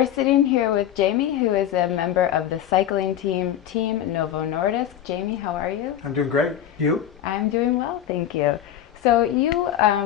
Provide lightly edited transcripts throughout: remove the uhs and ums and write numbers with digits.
we're sitting here with Jamie, who is a member of the cycling team, Team Novo Nordisk. Jamie, how are you? I'm doing great. You? I'm doing well, thank you. So you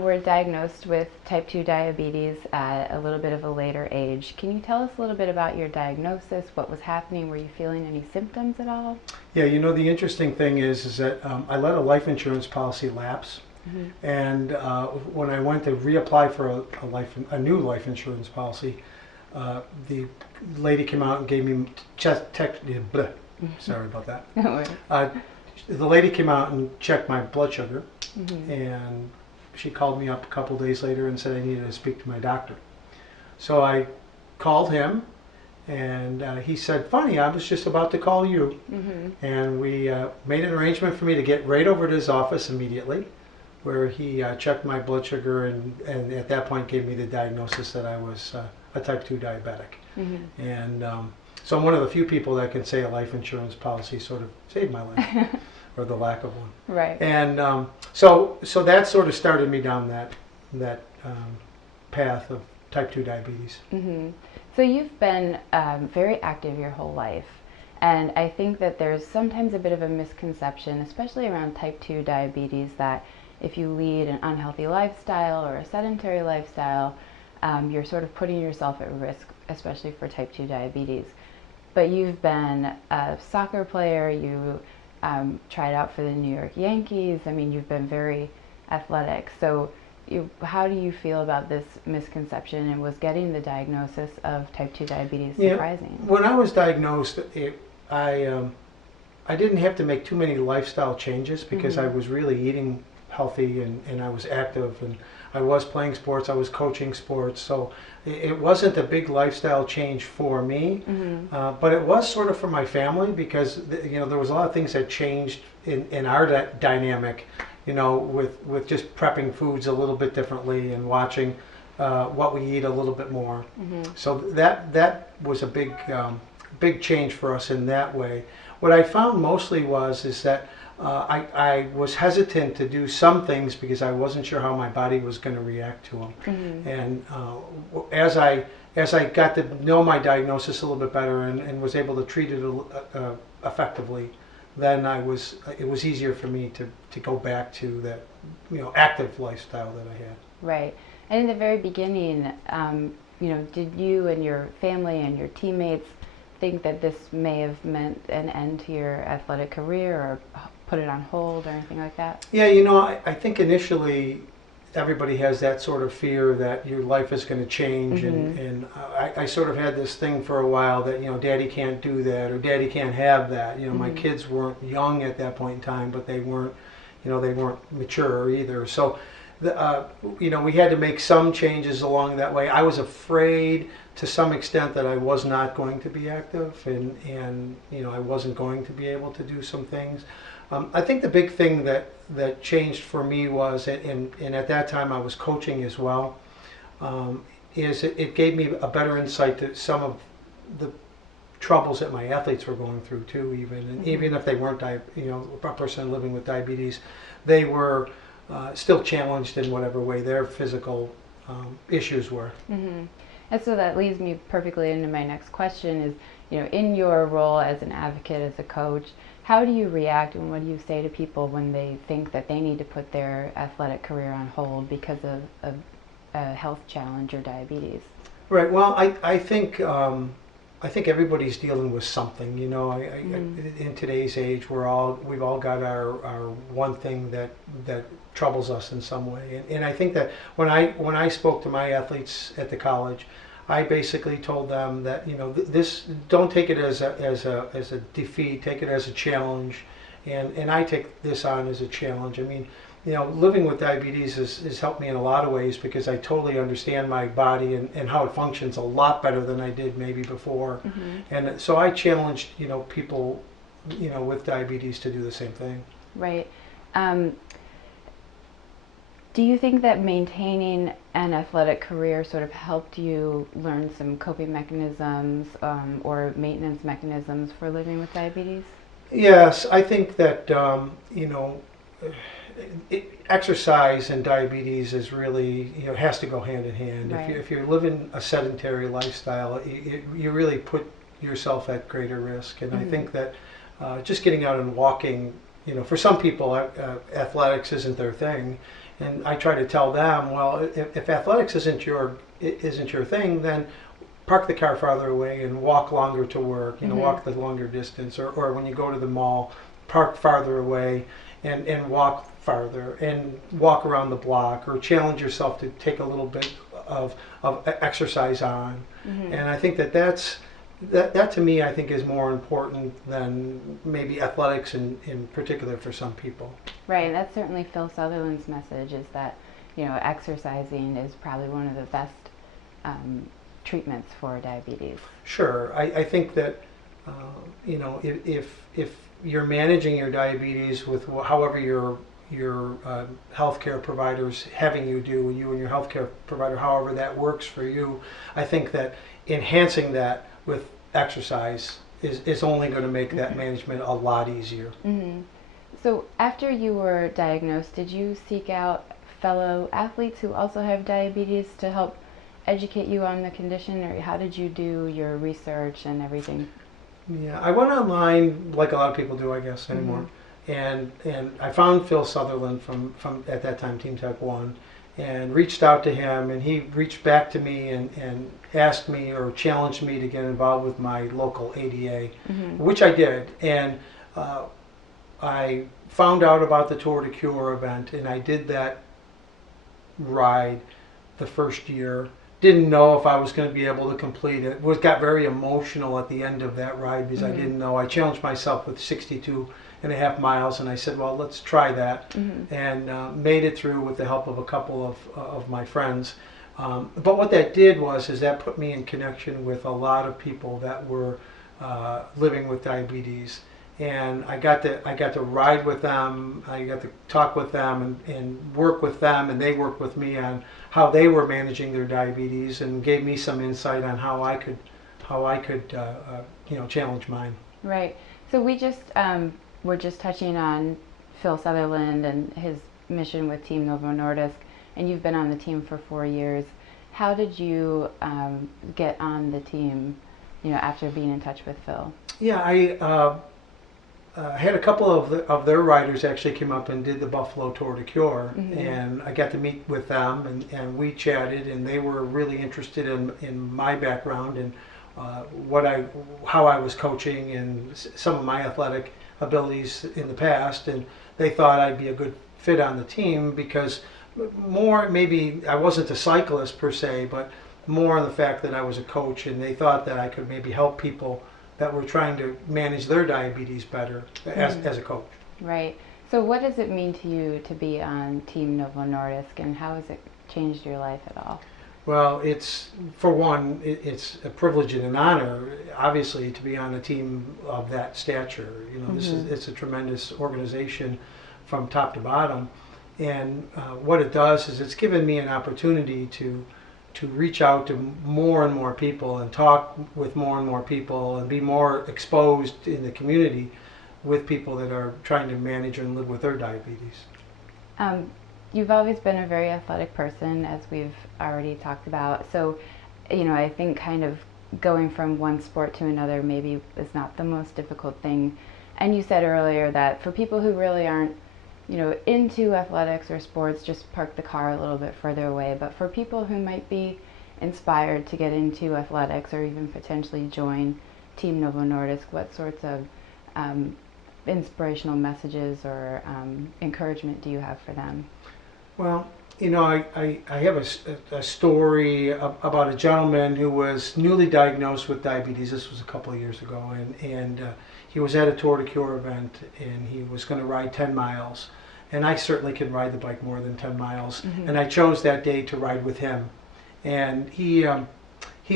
were diagnosed with type 2 diabetes at a little bit of a later age. Can you tell us a little bit about your diagnosis? What was happening? Were you feeling any symptoms at all? Yeah, the interesting thing is that I let a life insurance policy lapse. Mm-hmm. And when I went to reapply for a new life insurance policy, the lady came out and gave me sorry about that. No worries. The lady came out and checked my blood sugar, mm-hmm. and she called me up a couple days later and said I needed to speak to my doctor. So I called him, and he said, "Funny, I was just about to call you." Mm-hmm. And we made an arrangement for me to get right over to his office immediately, where he checked my blood sugar and at that point gave me the diagnosis that I was a type 2 diabetic. Mm-hmm. And so I'm one of the few people that can say a life insurance policy sort of saved my life, or the lack of one. Right. And so that sort of started me down that path of type 2 diabetes. Mm-hmm. So you've been very active your whole life, and I think that there's sometimes a bit of a misconception, especially around type 2 diabetes, that if you lead an unhealthy lifestyle or a sedentary lifestyle, you're sort of putting yourself at risk, especially for type 2 diabetes. But you've been a soccer player, you tried out for the New York Yankees. I mean, you've been very athletic. So how do you feel about this misconception, and was getting the diagnosis of type 2 diabetes surprising? When I was diagnosed, I didn't have to make too many lifestyle changes because mm-hmm. I was really eating healthy and I was active and I was playing sports, I was coaching sports, so it wasn't a big lifestyle change for me, mm-hmm. But it was sort of for my family because there was a lot of things that changed in our dynamic, with just prepping foods a little bit differently and watching what we eat a little bit more. Mm-hmm. So that was a big change for us in that way. What I found mostly is that I was hesitant to do some things because I wasn't sure how my body was going to react to them. Mm-hmm. And as I got to know my diagnosis a little bit better and was able to treat it effectively, then it was easier for me to go back to that active lifestyle that I had. Right. And in the very beginning, did you and your family and your teammates think that this may have meant an end to your athletic career or put it on hold or anything like that? Yeah, I think initially everybody has that sort of fear that your life is going to change, mm-hmm. and I sort of had this thing for a while that Daddy can't do that or Daddy can't have that. mm-hmm. My kids weren't young at that point in time, but they weren't mature either. So we had to make some changes along that way. I was afraid to some extent that I was not going to be active and I wasn't going to be able to do some things. I think the big thing that changed for me was, and at that time I was coaching as well, is it gave me a better insight to some of the troubles that my athletes were going through too, even if they weren't a person living with diabetes, they were still challenged in whatever way their physical issues were. Mm-hmm. And so that leads me perfectly into my next question is, in your role as an advocate, as a coach, how do you react and what do you say to people when they think that they need to put their athletic career on hold because of a health challenge or diabetes? Right. Well, I think everybody's dealing with something. In today's age, we've all got our one thing that troubles us in some way. And I think that when I spoke to my athletes at the college, I basically told them that this, don't take it as a defeat, take it as a challenge, and I take this on as a challenge. I mean, living with diabetes has helped me in a lot of ways because I totally understand my body and how it functions a lot better than I did maybe before. Mm-hmm. And so I challenged people with diabetes to do the same thing. Right. Do you think that maintaining an athletic career sort of helped you learn some coping mechanisms or maintenance mechanisms for living with diabetes? Yes, I think that exercise and diabetes is really, has to go hand in hand. Right. If you're living a sedentary lifestyle, you really put yourself at greater risk. And I think that just getting out and walking, for some people, athletics isn't their thing. And I try to tell them, well, if athletics isn't your thing, then park the car farther away and walk longer to work, walk the longer distance, or when you go to the mall, park farther away and walk farther and walk around the block, or challenge yourself to take a little bit of exercise on. And I think that to me, I think, is more important than maybe athletics in particular for some people. Right, and that's certainly Phil Sutherland's message, is that, exercising is probably one of the best treatments for diabetes. Sure, I think that, if you're managing your diabetes with however your healthcare provider's having you do, you and your healthcare provider, however that works for you, I think that enhancing that with exercise is only going to make that management a lot easier. So after you were diagnosed, did you seek out fellow athletes who also have diabetes to help educate you on the condition, or how did you do your research and everything? Yeah, I went online like a lot of people do, I guess, anymore. And I found Phil Sutherland from at that time Team Tech 1, and reached out to him, and he reached back to me and asked me or challenged me to get involved with my local ADA, which I did. And I found out about the Tour de Cure event, and I did that ride the first year. Didn't know if I was going to be able to complete it. Got very emotional at the end of that ride because I didn't know. I challenged myself with 62.5 miles, and I said, well, let's try that, and made it through with the help of a couple of my friends. But what that did is that put me in connection with a lot of people that were living with diabetes, and I got to ride with them. I got to talk with them and work with them, and they worked with me on how they were managing their diabetes, and gave me some insight on how I could challenge mine. Right. So we're just touching on Phil Sutherland and his mission with Team Novo Nordisk, and you've been on the team for 4 years. How did you get on the team, after being in touch with Phil? Yeah, I had a couple of their riders actually came up and did the Buffalo Tour de Cure, and I got to meet with them, and we chatted, and they were really interested in my background and how I was coaching and some of my athletic abilities in the past, and they thought I'd be a good fit on the team because maybe I wasn't a cyclist per se, but more on the fact that I was a coach, and they thought that I could maybe help people that were trying to manage their diabetes better as a coach. Right. So what does it mean to you to be on Team Novo Nordisk, and how has it changed your life at all? Well, it's a privilege and an honor, obviously, to be on a team of that stature. It's a tremendous organization from top to bottom, and what it does is it's given me an opportunity to reach out to more and more people and talk with more and more people and be more exposed in the community with people that are trying to manage and live with their diabetes. You've always been a very athletic person, as we've already talked about. So, I think kind of going from one sport to another maybe is not the most difficult thing. And you said earlier that for people who really aren't, into athletics or sports, just park the car a little bit further away. But for people who might be inspired to get into athletics or even potentially join Team Novo Nordisk, what sorts of inspirational messages or encouragement do you have for them? Well, I have a story about a gentleman who was newly diagnosed with diabetes. This was a couple of years ago, and he was at a Tour de Cure event, and he was going to ride 10 miles. And I certainly can ride the bike more than 10 miles. And I chose that day to ride with him. And he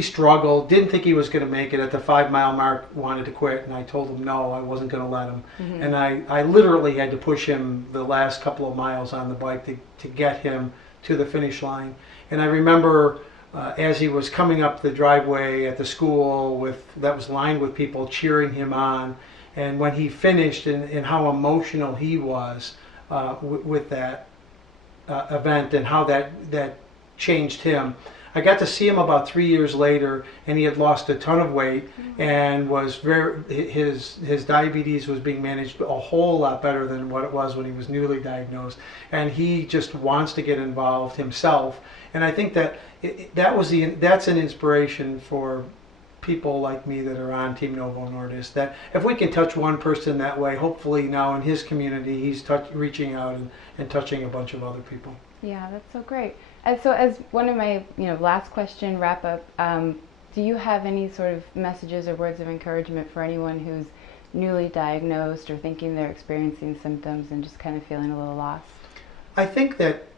struggled, didn't think he was going to make it. At the 5-mile mark, wanted to quit, and I told him no, I wasn't going to let him. And I literally had to push him the last couple of miles on the bike to get him to the finish line. And I remember as he was coming up the driveway at the school that was lined with people cheering him on, and when he finished and how emotional he was, with that event and how that changed him. I got to see him about 3 years later, and he had lost a ton of weight and was his diabetes was being managed a whole lot better than what it was when he was newly diagnosed. And he just wants to get involved himself. And I think that that's an inspiration for people like me that are on Team Novo Nordisk, that if we can touch one person that way, hopefully now in his community he's reaching out and touching a bunch of other people. Yeah, that's so great. And so as one of my last question wrap up, do you have any sort of messages or words of encouragement for anyone who's newly diagnosed or thinking they're experiencing symptoms and just kind of feeling a little lost? I think that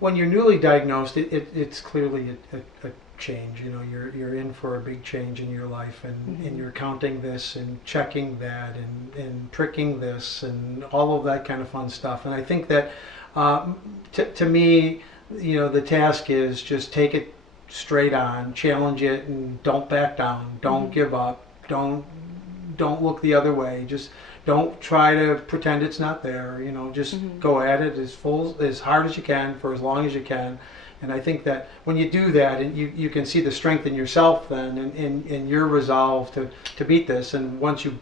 when you're newly diagnosed, it's clearly a change. You're in for a big change in your life, and you're counting this and checking that and pricking this and all of that kind of fun stuff. And I think that to me, the task is just take it straight on, challenge it, and don't back down. Don't give up. Don't look the other way. Just don't try to pretend it's not there. Just go at it as hard as you can for as long as you can. And I think that when you do that, and you can see the strength in yourself then, and your resolve to beat this. And once you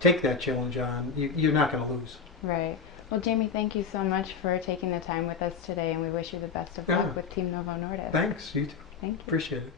take that challenge on, you're not going to lose. Right. Well, Jamie, thank you so much for taking the time with us today, and we wish you the best of luck with Team Novo Nordisk. Thanks. You too. Thank you. Appreciate it.